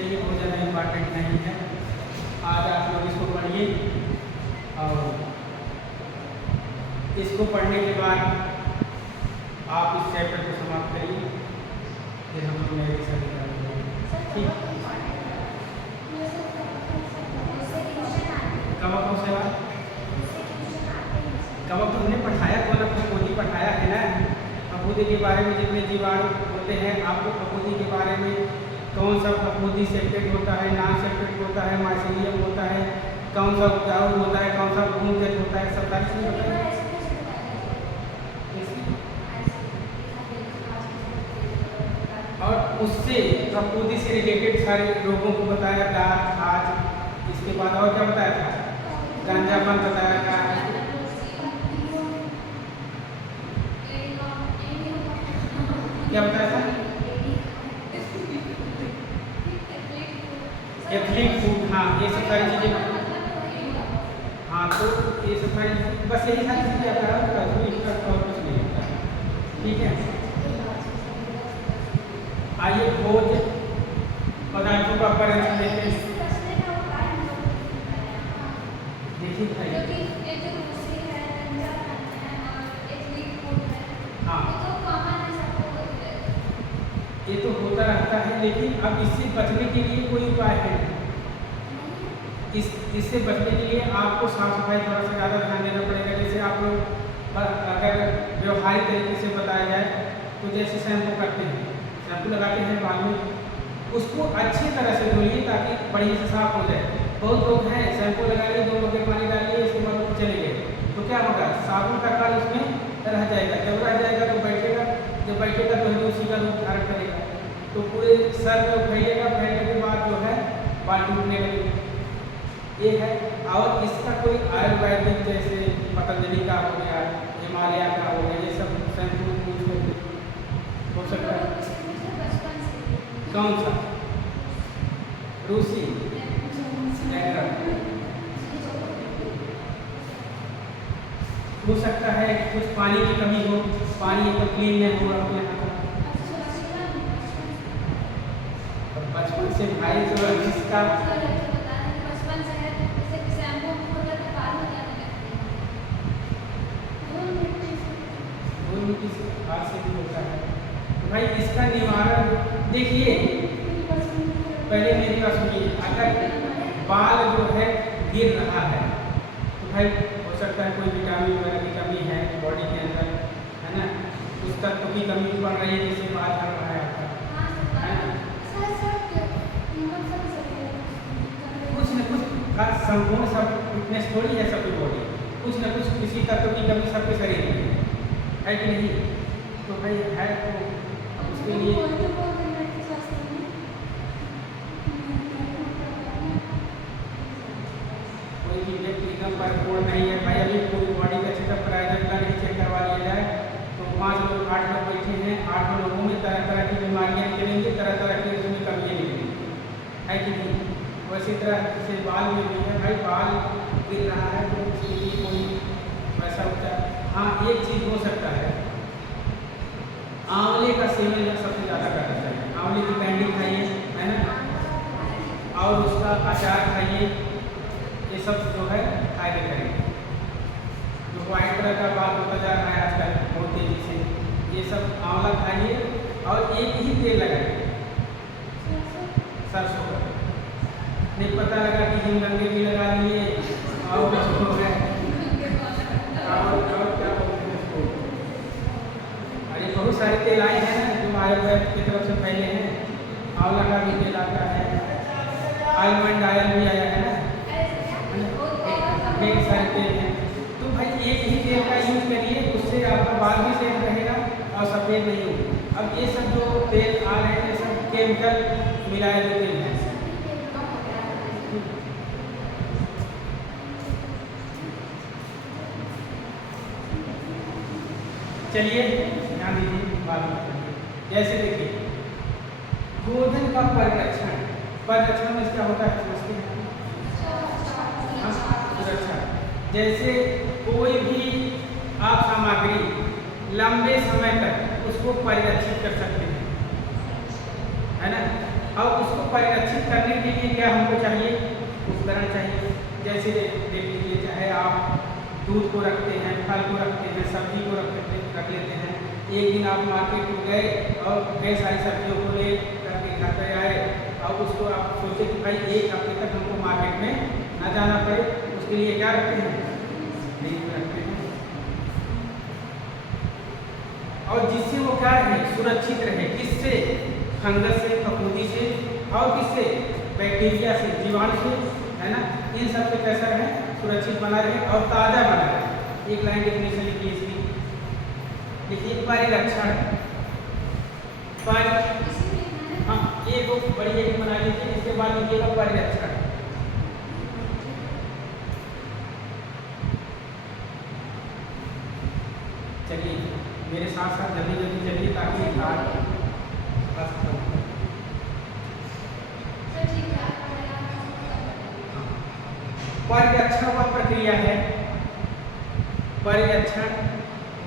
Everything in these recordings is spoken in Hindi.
लिए बहुत ज़्यादा इम्पॉर्टेंट नहीं है। आज आप लोग इसको पढ़िए और इसको पढ़ने के बाद आप इस चैप्टर को समाप्त करिए, फिर हम लोग नए विषय निकालेंगे। ठीक, कब से बात कब तो हमने पढ़ाया, कौन अपने पोती पढ़ाया है ना। फफूंदी के बारे में जितने जीवाणु होते हैं, आपको फफूंदी के बारे में कौन सा फफूंदी सेप्टेड होता है, नॉन सेप्टेड होता है, माइसीलियम होता है, कौन सा उपजाऊ होता है, कौन सा भूमिगत होता है, सब सारी चीज़ें बताइए। और उससे फफूंदी से रिलेटेड सारे रोगों को बताया था आज। इसके बाद और क्या बताया था? गांजापन बताया था। क्या बताया था? एथलीट फूड, हाँ ये सब सारी चीज़ें। हाँ तो ये सब सारी बस यही सारी चीज़ें आता है, इसका और कुछ नहीं होता है। ठीक है, आइए खोज पदार्थों का परिचय देते हैं। देखिए हाँ ये तो होता रहता है, लेकिन अब इससे बचने के लिए कोई उपाय है। इससे बचने के लिए आपको साफ सफाई थोड़ा सा ज़्यादा ध्यान देना पड़ेगा। जैसे आप लोग अगर व्यवहारिक तरीके से बताया जाए तो जैसे शैम्पू करते हैं, शैम्पू लगाते हैं बाल में, उसको अच्छी तरह से धोइए ताकि बढ़िया से साफ हो जाए। बहुत लोग हैं शैम्पू लगा लिए, 2 लोटे पानी डालिए, इसके बाद वो चले गए, तो क्या होगा? साबुन का कण उसमें रह जाएगा। जब रह जाएगा तो बैठेगा, जब बैठेगा तो उसी का रूप धारण करेगा, तो पूरे सर में फैलेगा। फैलने के बाद जो है बाल टूटने लगेगा। ये है। और इसका कोई आयुर्वेदिक जैसे पतंजलि का हो गया, हिमालय का हो गया, ये सब शैम्पू हो सकता है। कौन सा? रूसी हो सकता है। कुछ पानी की कमी हो, पानी एकदम क्लीन नहीं हो अपने यहाँ का। बचपन से भाई जो जिसका हाथ से भी होता है, तो भाई इसका निवारण देखिए। पहले मेरी बात सुनिए, अगर बाल जो है गिर रहा है तो भाई हो सकता है कोई विटामिन वगैरह की कमी है बॉडी के अंदर, है ना। उस तत्व की कमी पड़ रही है, जैसे बाल झड़ रहा है आपका, है ना। कुछ न कुछ का संपूर्ण सब फिटनेस थोड़ी है सबकी बॉडी, कुछ न कुछ किसी तत्व की कमी सबके शरीर में है कि नहीं। तो भाई है तो उसके लिए कोई भी व्यक्ति एकदम परिपूर्ण नहीं है भाई। अभी पूरी बॉडी का चेकअप कराया जाए, ब्लड ही चेक करवा लिया जाए तो 5 लोग 8 लोग बैठे हैं, 8 लोगों में तरह तरह की बीमारियाँ निकलेंगी, तरह तरह की उसमें कमियाँ निकलेंगी, है कि नहीं। वैसी तरह से बाल में भी है भाई, बाल गिर रहा है तो उसके लिए कोई वैसा उपचार। हाँ एक चीज़ हो सकता है, आंवले का सेवन सबसे ज़्यादा करना चाहिए। आंवले की कैंडी खाइए, है ना, और उसका अचार खाइए, ये सब जो है फायदे करेंगे। जो वाइट कलर का बाल होता जा रहा है आजकल बहुत तेज़ी से, ये सब आंवला खाइए और एक ही तेल लगाइए, सरसों का। नहीं पता लगा कि हिमगंगे भी लगा लिए और जो है बहुत सारे तेल आए हैं जो आयुर्वेद की तरफ से फैले हैं। आंवला का भी तेल आता है, आलमंड ऑयल भी आया है ना, ढेर सारे तेल हैं। तो भाई एक ही तेल का यूज करिए, उससे आपका बाल भी सेफ रहेगा और सफ़ेद नहीं होगा। अब ये सब जो तेल आ रहे हैं ये सब केमिकल मिलाए हुए तेल हैं। चलिए ध्यान दीजिए बात में। जैसे देखिए गोधन का परिरक्षण, परिरक्षण में क्या होता है समझते हैं? सुरक्षा। जैसे कोई भी आप सामग्री लंबे समय तक उसको परिरक्षित कर सकते हैं, है ना। अब उसको परिरक्षित करने के लिए क्या हमको चाहिए? उपकरण चाहिए। जैसे देख लीजिए, चाहे आप दूध को रखते हैं, फल को रखते हैं, सब्जी को रख लेते हैं। एक दिन आप मार्केट में गए और कई सारी सब्जियों को ले करके घर पर आए, और उसको आप सोचे कि भाई एक हफ्ते तक हमको मार्केट में ना जाना पड़े, उसके लिए क्या रखते हैं? फ्रिज में रखते हैं। और जिससे वो क्या रहे? सुरक्षित रहे। किससे? फंगस से, फफूंदी से, और किससे? बैक्टीरिया से, जीवाणु से, है ना। इन सब से कैसा रहे? सुरक्षित बना रहे और ताज़ा बना रहे। एक लाइन डेफिनेशन लिखिए इसकी, लिखिए परिरक्षण। हाँ, एक बड़ी हेडिंग बना लीजिए, इसके बाद लिखिएगा परिरक्षण। चलिए मेरे साथ साथ जल्दी जल्दी चलिए, ताकि परिरक्षण वह प्रक्रिया है, परिरक्षण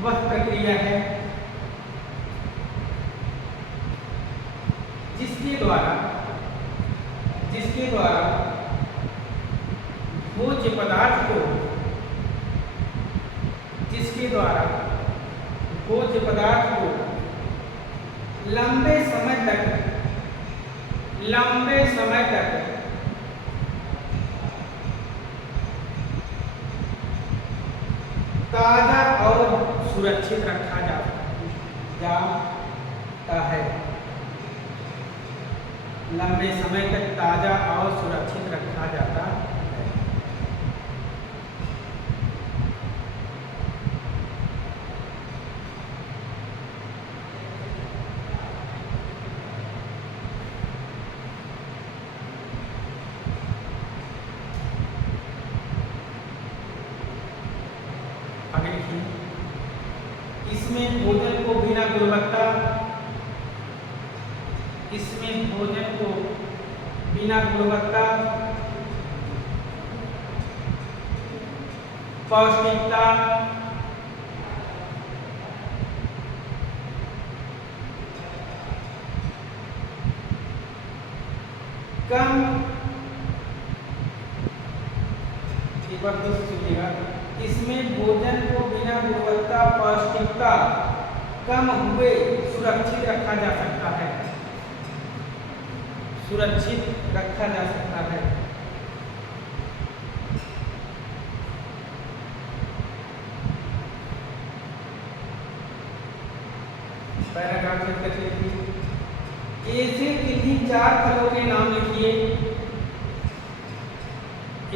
वह प्रक्रिया है जिसके द्वारा भोज्य पदार्थ को, जिसके द्वारा भोज्य पदार्थ को लंबे समय तक ताजा और सुरक्षित रखा जाता है। लंबे समय तक ताजा और सुरक्षित रखा जाता है। इसमें भोजन को बिना गुणवत्ता, पौष्टिकता, कम, एक बार दोस्त सुनिएगा, इसमें भोजन को बिना गुणवत्ता, पौष्टिकता कम हुए सुरक्षित रखा जा सकता है, सुरक्षित रखा जा सकता है। पैराग्राफ से कर लीजिए। ऐसे किन्हीं 4 फलों के नाम लिखिए।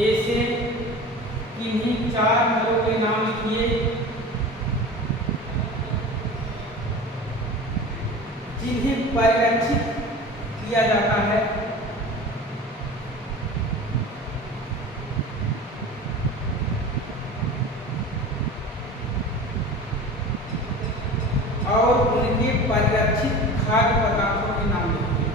ऐसे किन्हीं 4 फलों के नाम लिखिए जिन्हें परिरक्षित किया जाता है और उनके परिरक्षित खाद्य पदार्थों के नाम लिखिए।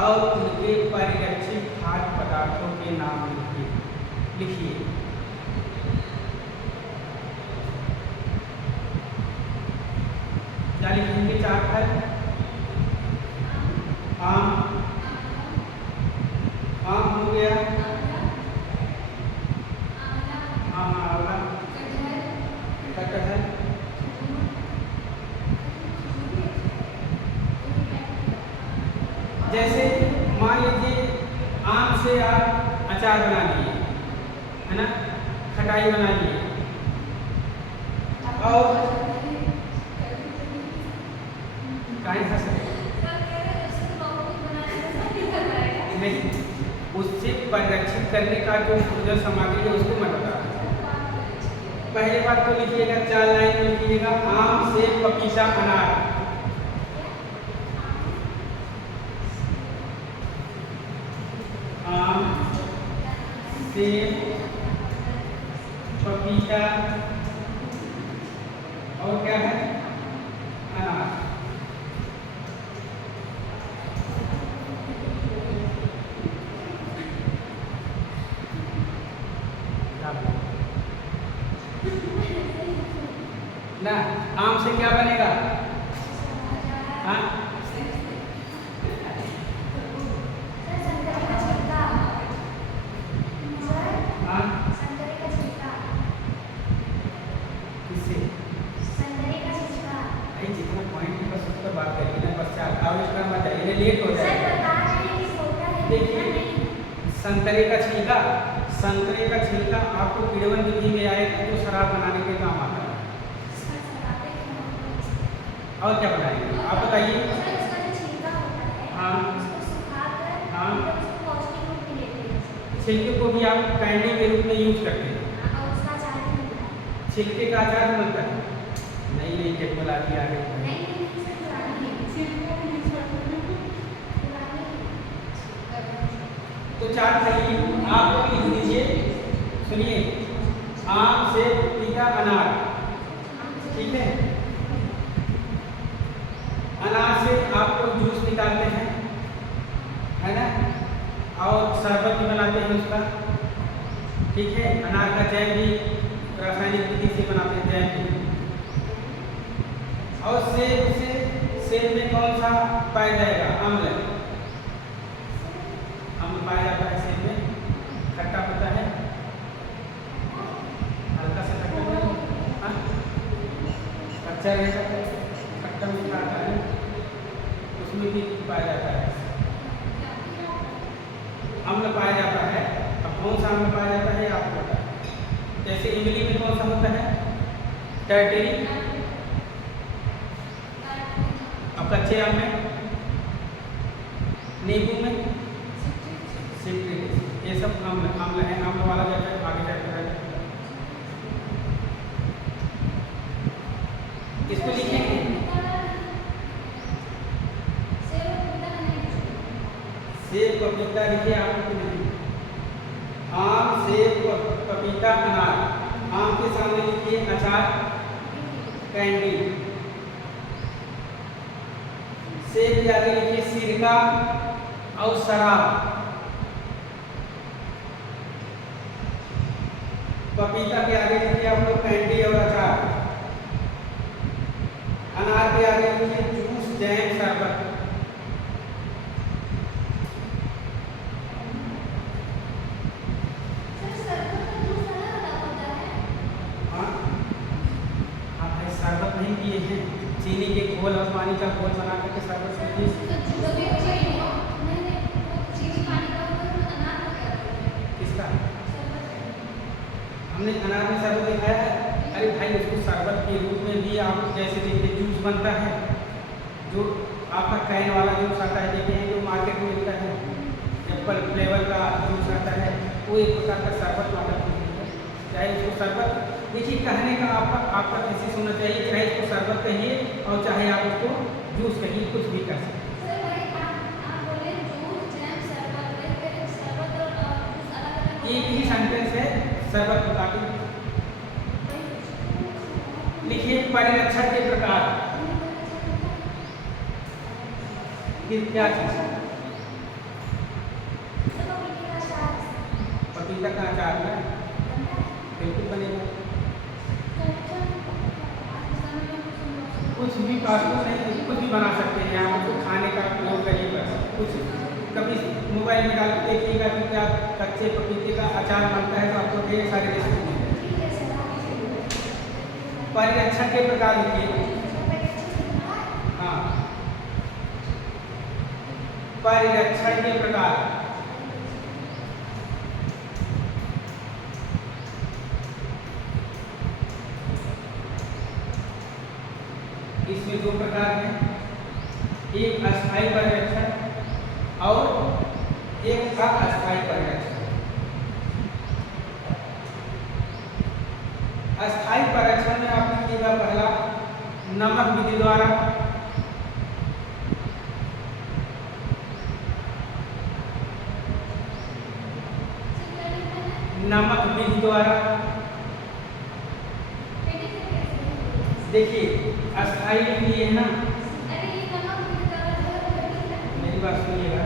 और उनके परिरक्षित खाद्य पदार्थों के नाम लिखिए। क्या लिखेंगे? 4 फल। आम हो गया, आंवला, कटहल, जैसे मान लीजिए आम से आप अचार बना लिए, है ना, खटाई बना लिए, और नहीं, उससे परिरक्षित करने का जो पूजा सामग्री है उसको मैं बता रहा हूँ। पहले बात तो लिखिएगा, 4 लाइन में लिखिएगा, आम, सेब, पपीता, अनार। आम, सेब, पपीता, और क्या है? अनार। ना आम से क्या बनेगा? हाँ हाँ किससे? भाई जितना पॉइंट है बस उस पर बात करिए ना, पश्चात आविष्कार मत जाइए, लेट हो जाएगा। देखिए संतरे का छिलका, संतरे का छिलका आपको किण्वन विधि में आएगा जो शराब बनाने के काम आता है। और क्या बनाएंगे आप बताइए? हाँ हाँ छिलके को भी आप कैंडी के रूप में यूज करते हैं, छिलके का अचार बनता है। नई नई टेक्नोलॉजी आ गई है। तो चार चाहिए आप लोग लिख लीजिए, सुनिए, आम से पपीता अनार, ठीक है। अनार से आप लोग जूस निकालते हैं, है ना, और शरबत भी बनाते हैं उसका, ठीक है। अनार का जैम भी रासायनिक विधि से बनाते हैं, जैम भी। और सेब से, सेब में कौन सा पाया जाएगा? अम्ल, अम्ल पाया जाता है सेब में। खट्टा होता है, हल्का सा खट्टा होता है, कच्चा रहेगा, खट्टा मीठा आता है, उसमें भी पाया जाता है, अम्ल पाया जाता है। अब कौन सा अम्ल पाया जाता है आपको पता है? जैसे इमली में कौन सा होता है? टर्टरी। अब कच्चे आम में, नींबू में सिट्रिक एसिड, ये सब अम्ल अम्ल है। अम्ल वाला चैप्टर आगे चैप्टर है, इसको लिखेंगे। सेब पपीता लिखिए आपको नहीं, आम सेब पपीता अनार। आम के सामने लिखिए अचार, कैंडी। सेब के आगे लिखिए सिरका और शराब। पपीता के आगे लिखिए आप लोग कैंडी और अचार। अनार के आगे लिखिए जूस, जैम, शरबत। शरबत नहीं पिए हैं, चीनी के घोल और पानी का घोल बना करके शरबत पीजिए। किसका? हमने अनार में शरबत दिखाया है। अरे भाई उसको शरबत के रूप में भी आप जैसे देखिए जूस बनता है, जो आपका कैन वाला जूस आता है, देखे हैं जो मार्केट में मिलता है, एप्पल फ्लेवर का जूस आता है, वो एक प्रकार का शरबत वाला है। चाहे उसको शरबत, देखिए कहने का आपका कोशिश होना चाहिए, चाहे इसको शरबत कहिए और चाहे आप उसको जूस कहिए, कुछ भी कर सकते हैं। एक ही सेंटेंस है, शरबत बता के लिखिए। परिरक्षण के प्रकार, फिर क्या चीज? पपीता का अचार है, बिल्कुल बनेगा। कुछ भी पासपोर्ट नहीं, कुछ भी बना सकते हैं आप, उसको खाने का प्रयोग करिए बस। कुछ कभी मोबाइल में डाल के देखिएगा कि क्या कच्चे पपीते का अचार बनता है, तो आपको ढेर सारे रेसिपी मिल जाएंगे। परिरक्षण के प्रकार लिखिए। हाँ, परिरक्षण के प्रकार, इसमें दो प्रकार हैं, एक अस्थायी परिरक्षण और एक अस्थायी परिरक्षण। अस्थायी परिरक्षण में आप लिखिएगा पहला नमक विधि द्वारा। नमक विधि द्वारा, देखिए अस्थायी लिए है ना, मेरी बात सुनिएगा।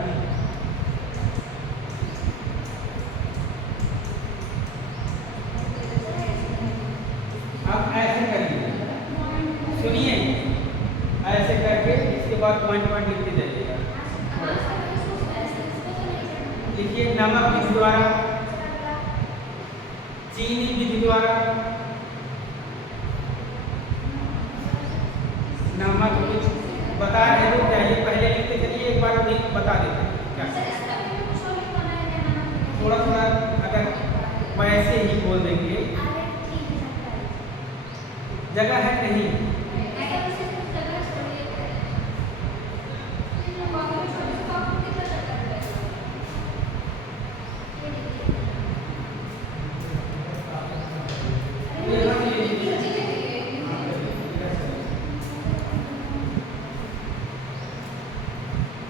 अब ऐसे करिए, सुनिए, ऐसे करके इसके बाद पॉइंट पॉइंट लिखते जाइएगा। लिखिए नमक विधि द्वारा, चीनी विधि द्वारा, नमक विधि बता रहे हो चाहिए, पहले लिखते चलिए, एक बार अभी बता देते हैं क्या। थोड़ा थोड़ा अगर वैसे ही बोल देंगे, जगह है नहीं।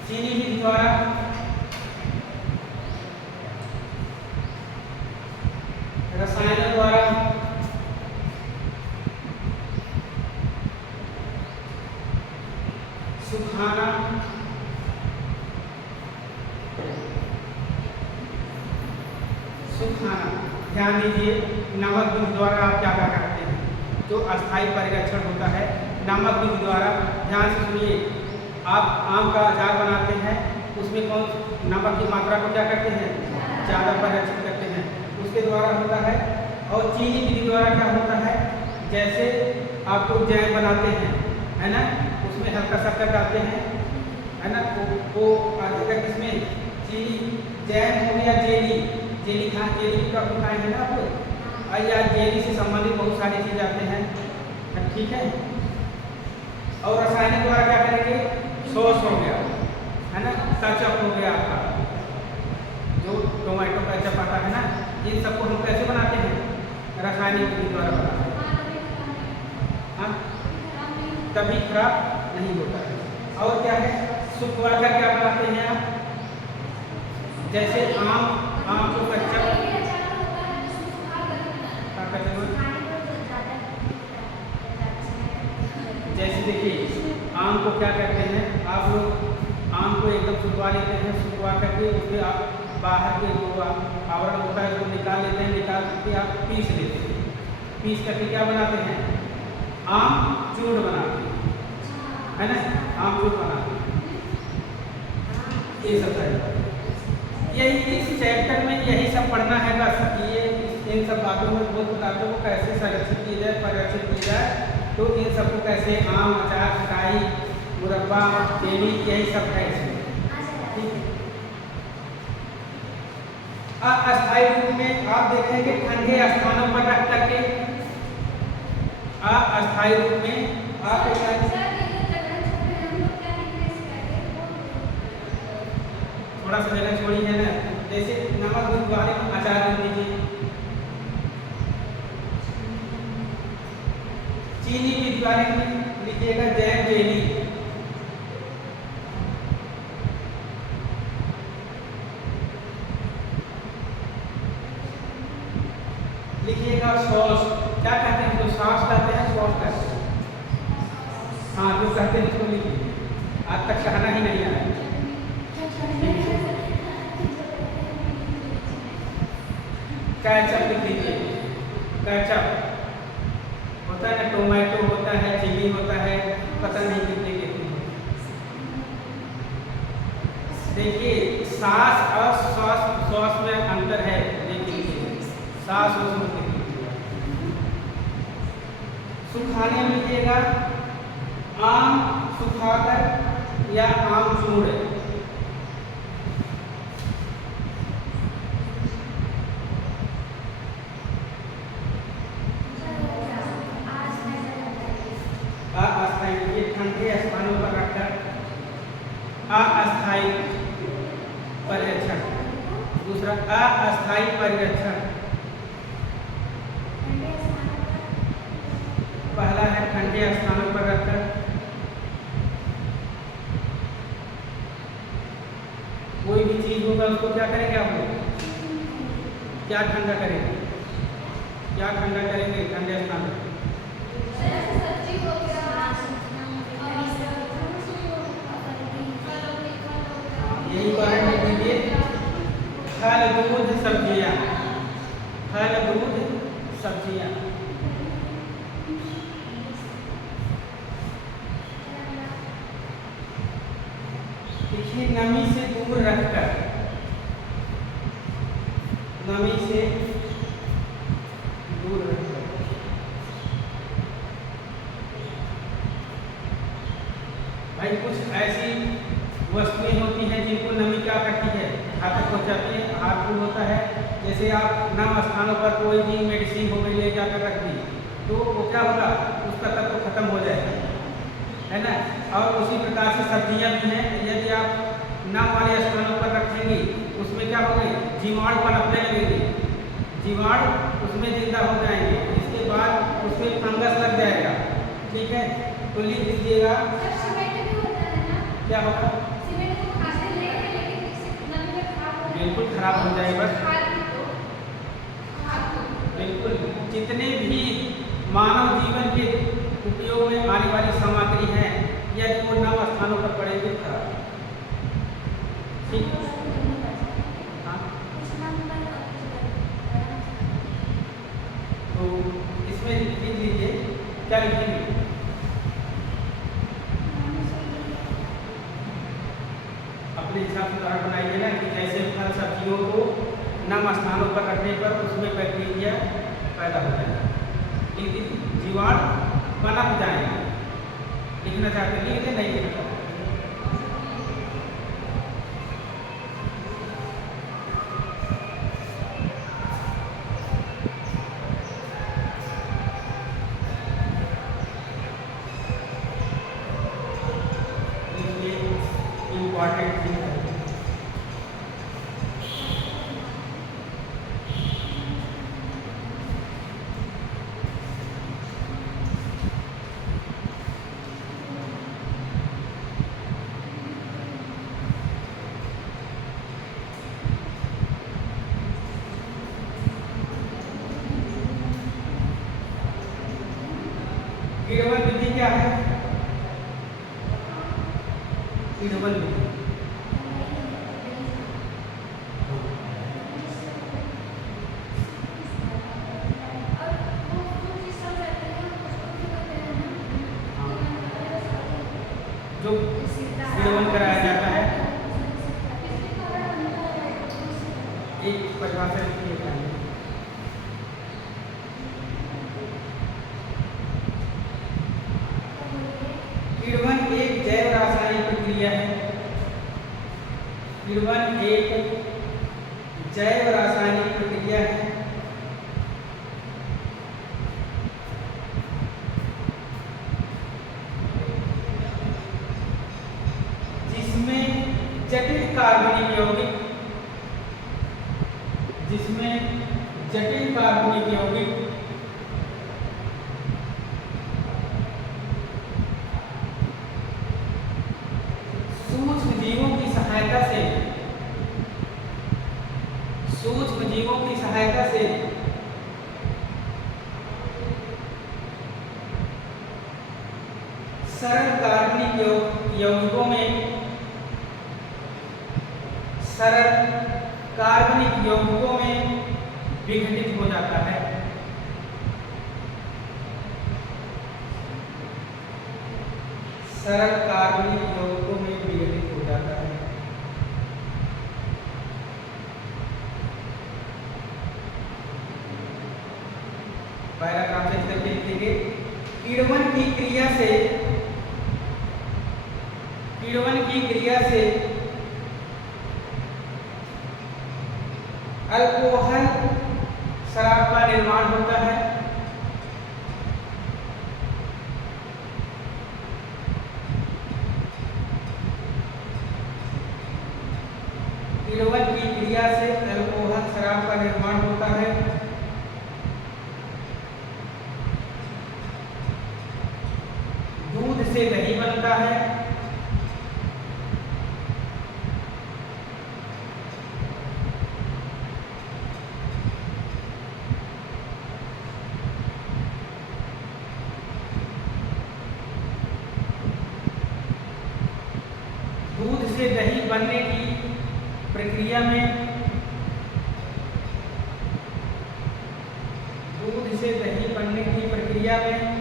चीनी विधि द्वारा, रसायनों द्वारा, सुखाना, सुखाना। ध्यान दीजिए, नमक विधि द्वारा आप क्या क्या करते हैं, जो अस्थायी परिरक्षण होता है नमक विधि द्वारा। ध्यान से सुनिए, आप आम का अचार बनाते हैं, उसमें कौन नमक की मात्रा को क्या करते हैं, ज़्यादा परिरक्षित करते हैं, उसके द्वारा होता है। और चीनी विधि द्वारा क्या होता है, जैसे आप लोग जैम बनाते हैं, है ना, उसमें हल्का शक्कर डालते हैं, है ना, वो अधिकतर इसमें चीनी, जैम हो गया जेली, जेली खा, जेली का खाए हैं ना आप लोग, या जेली से संबंधित बहुत सारी चीज़ आते हैं, ठीक है। और रासायनिक द्वारा क्या करेंगे, सॉस हो गया, है ना, केचप हो गया आपका, जो टोमेटो केचप आता है ना, इन सबको हम कैसे बनाते हैं, रासायनिक विधि द्वारा बनाते हैं। हाँ, तभी खराब नहीं होता है। और क्या है, सुखवा कर क्या बनाते हैं आप, जैसे आम को कच्चा, जैसे देखिए आम को क्या करते हैं आप लोग, आम को एकदम सुखवा लेते हैं, सुखवा करके उसके आप बाहर के जो आवरण होता है उसको निकाल लेते हैं, निकाल करके आप पीस लेते हैं, पीस करके क्या बनाते हैं, आम चूर्ण बनाते हैं, है ना, आम चूर्ण बनाते हैं। ये सब है, यही इस चैप्टर में यही सब पढ़ना है बस। ये इन सब बातों में बहुत बातों को कैसे संरक्षित किया जाए, परिरक्षित किया जाए, तो इन सबको कैसे आम, अचार, खटाई, मुरब्बा, जेली, यही सब है इसमें, ठीक है। अस्थायी रूप में आप देखेंगे ठंडे स्थानों पर रख करके, अस्थायी रूप में आप थोड़ा सा जगह छोड़ी है ना, जैसे नमक विधि द्वारा अचार लिख लीजिए, चीनी विधि द्वारा लिखिएगा जैम, जेली, लिखिएगा सॉस, क्या कहते हैं, जो सॉस कहते हैं, सॉस कहते हैं, हाँ जो कहते हैं उसको लिखिए, आज तक कहना ही नहीं आया। केचप लिख लीजिए, केचप होता है ना, टोमेटो होता है, चिली होता है, पता नहीं कितने कितने। देखिए सास और सॉस में अंतर है, देखिए सास और सॉस देखिए। सुखाने में लीजिएगा आम सुखाकर या आम चूर्ण, अस्थायी, ठंडे स्थानों पर रखकर अस्थायी परिरक्षण। दूसरा अस्थायी परिरक्षण, पहला है ठंडे स्थानों पर रखकर, कोई भी चीज होगा उसको क्या करेंगे आप लोग, क्या ठंडा करेंगे, क्या ठंडा करेंगे ठंडे स्थान पर, यही उदाहरण लिख दीजिए, फल, दूध, सब्जियां, फल, दूध, सब्जियां, भाई कुछ ऐसी वस्तुएं होती हैं जिनको नमी क्या करती है, घातक पहुंचाती है, हार्मफुल होता है। जैसे आप नम स्थानों पर कोई भी मेडिसिन हो गई ले जाकर रख दी तो वो क्या होगा, उसका तत्व खत्म हो जाएगा, है ना। और उसी प्रकार से सब्जियां भी हैं, यदि आप नम वाले स्थानों पर रखेंगे उसमें क्या होगा, जीवाणु पनपने लगेंगे, जीवाणु उसमें जिंदा हो जाएंगे, इसके बाद उसमें फंगस लग जाएगा। ठीक है, तो लिख दीजिएगा क्या होगा, बिल्कुल खराब हो जाएगा। बिल्कुल, जितने भी मानव जीवन के उपयोग में आने वाली सामग्री है यदि वो नम स्थानों पर पड़ेगी खराब। ठीक है, हाँ, तो इसमें लिख लीजिए, क्या लिखेंगे, अपने हिसाब से उदाहरण बनाइए ना, कि जैसे फल सब्जियों को नम स्थानों पर रखने पर उसमें बैक्टीरिया पैदा हो जाएगा, जीवाणु पनप जाएंगे। लिखना चाहते हैं लिख दे, नहीं लिखना इम्पॉर्टेंट थिंग है। किण्वन विधि क्या है, किण्वन विधि जो किण्वन कराया जाता है, एक परिभाषा लिखिए। किण्वन एक जैव रासायनिक प्रक्रिया है, किण्वन एक जैव रासायनिक प्रक्रिया है जिसमें जटिल कार्बनिक यौगिक, जिसमें जटिल कार्बनिक यौगिक सूक्ष्म जीवों की सहायता से, सूक्ष्म जीवों की सहायता से सरल कार्बनिक यौगिकों में, सरल कार्बनिक यौगिकों में विघटित हो जाता है। सरल कार्बनिक यौगिकों में विघटित हो जाता है। पैराग्राफ से करके लिखेंगे, किण्वन की क्रिया से, किण्वन की क्रिया से अल्कोहल शराब का निर्माण होता है। किण्वन की क्रिया से अल्कोहल शराब का निर्माण होता है। दूध से दही बनता है। दूध से दही बनने की प्रक्रिया में, दूध से दही बनने की प्रक्रिया में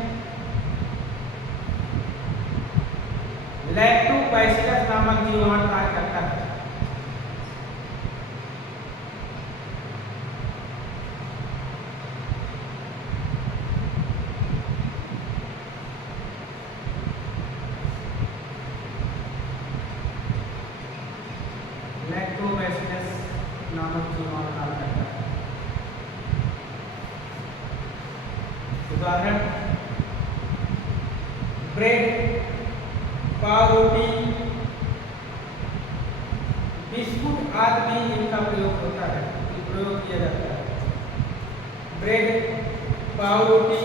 लैक्टोबैसिलस नामक जीवाणु कार्य करता है। उदाहरण ब्रेड, पाव रोटी, बिस्कुट आदि में इनका प्रयोग होता है, प्रयोग किया जाता है। ब्रेड, पाव रोटी,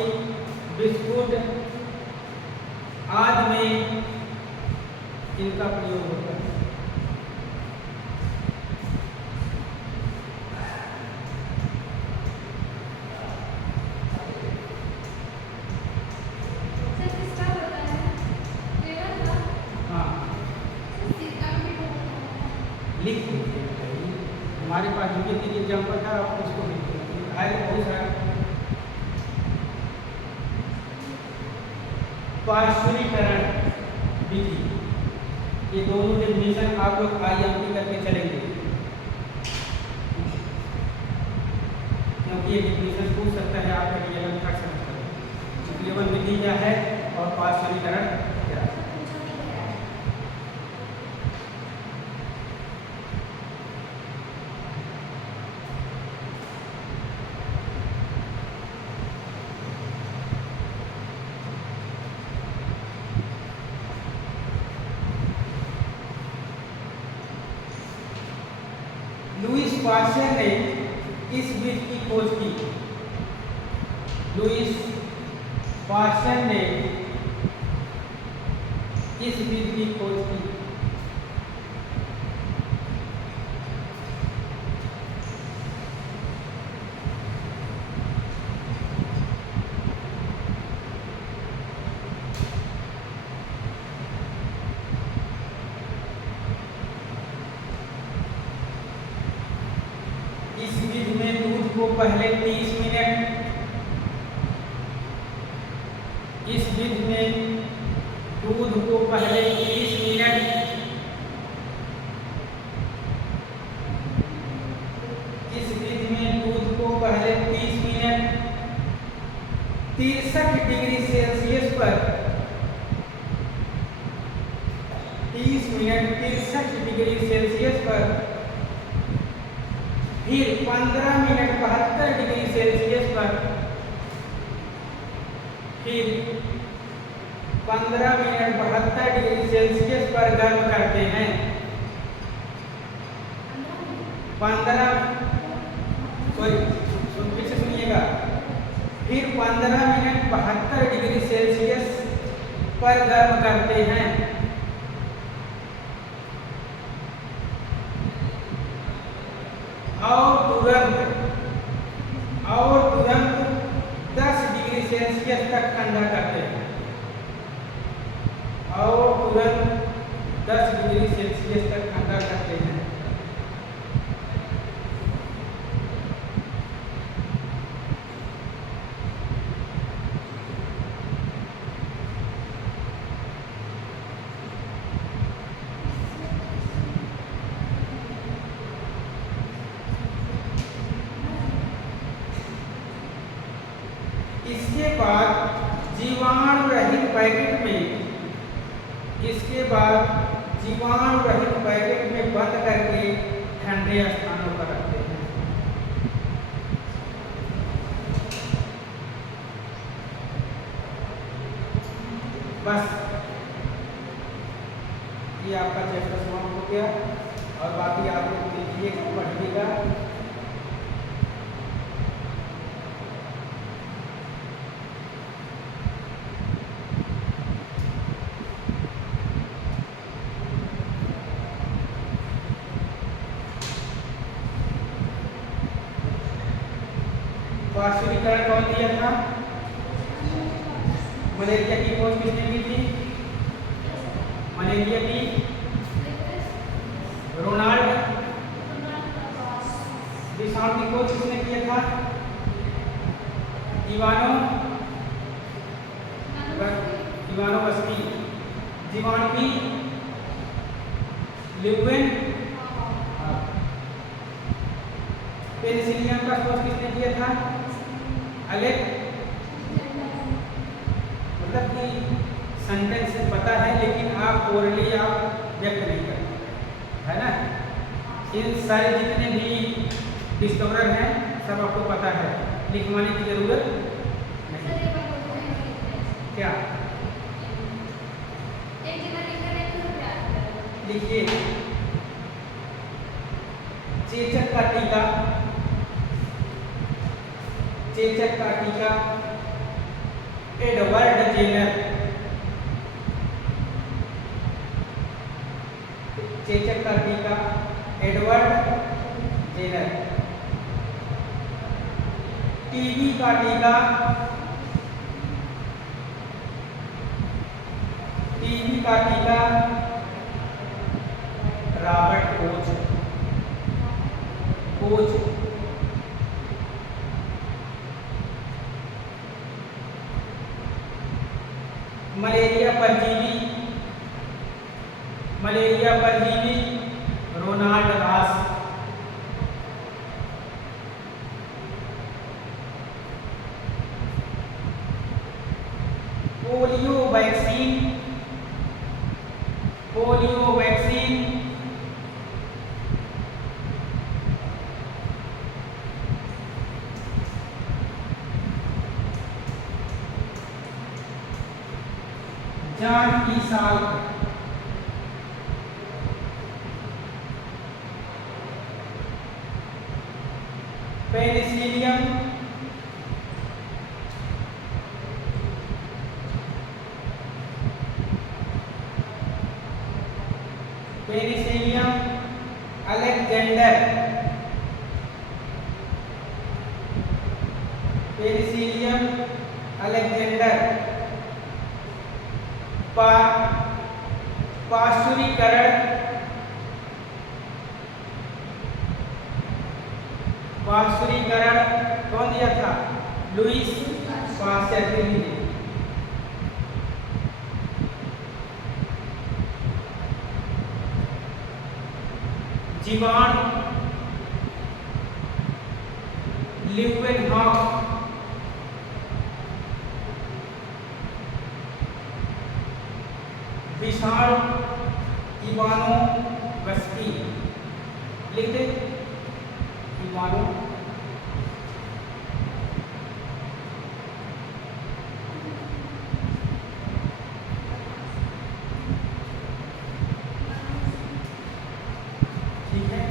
बिस्कुट आदि में इनका प्रयोग होता है। लिख दीजिए, हमारे पास जो भी एग्जाम्पल था आप उसको लिख दीजिए। आगे बहुत सारा पार्श्वीकरण विधि, ये दोनों डेफिनेशन आप लोग IMP करके चलेंगे, क्योंकि ये डेफिनेशन पूछ सकता है आपका लेवल थर्ड सेमेस्टर लेवल विधि क्या है और पार्श्वीकरण क्या है। लुईस पाश्चर ने इस विधि की खोज की। लुईस पाश्चर ने इस विधि की खोज की। इस विधि में दूध को पहले 30 मिनट, इस विधि में दूध को पहले 30 मिनट, इस विधि में दूध को पहले 30 मिनट 63 डिग्री सेल्सियस पर 30 मिनट 63 डिग्री सेल्सियस पर, फिर 15 मिनट 72 डिग्री सेल्सियस पर, फिर 15 मिनट 72 डिग्री सेल्सियस पर गर्म करते हैं। 15 मिनट 72 डिग्री सेल्सियस पर गर्म करते हैं। और तुरंत 10 डिग्री सेल्सियस तक ठंडा करते हैं। और तुरंत 10 डिग्री सेल्सियस तक ठंडा करते हैं। इसके बाद जीवाणु रहित पैकेट में, इसके बाद जीवाणु रहित पैकेट में बंद करके ठंडे स्थानों पर रखते हैं। बस ये आपका चैप्टर समाप्त हो गया और बाकी आप लोग देखिए, पढ़िएगा। पार्श्वीकरण कौन दिया था? मलेरिया की खोज किसने की थी? मलेरिया की रोनाल्ड। विषाणु की खोज किसने किया था? इवानोवस्की। जीवाणु की ल्यूवेन। पेनिसिलियम का खोज किसने किया था? मतलब कि सेंटेंस पता है लेकिन आप ओरली आप व्यक्त नहीं करते, है ना। इन सारे जितने भी डिस्कवरर हैं सब आपको पता है, लिखवाने की जरूरत नहीं। क्या एक जगह लिखा है तो क्या लिखिए, चेचक का टीका, चेचक का टीका एडवर्ड जेनर, चेचक का टीका एडवर्ड जेनर। टीबी का टीका, टीबी का टीका रॉबर्ट कोच, कोच। मलेरिया परजीवी, मलेरिया परजीवी Ronald Ross, polio vaccine, polio vaccine John E Salk, penicillium, penicillium Alexander, penicillium Alexander. पाश्चुरीकरण, पाश्चुरीकरण कौन दिया था? लुईस पाश्चर ने दिया। जीवाणु ल्यूवेनहॉक, विषाणु इवानोव्स्की, लिख दे इवानो, ठीक है।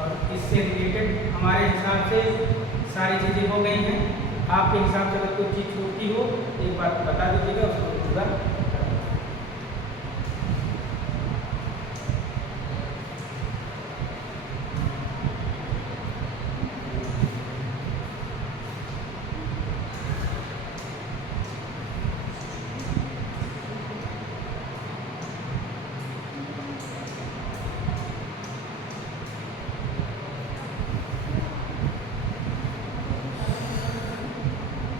और इससे रिलेटेड हमारे हिसाब से सारी चीजें हो गई हैं। आपके हिसाब से अगर कोई चीज छूटती हो एक बार बता दीजिएगा।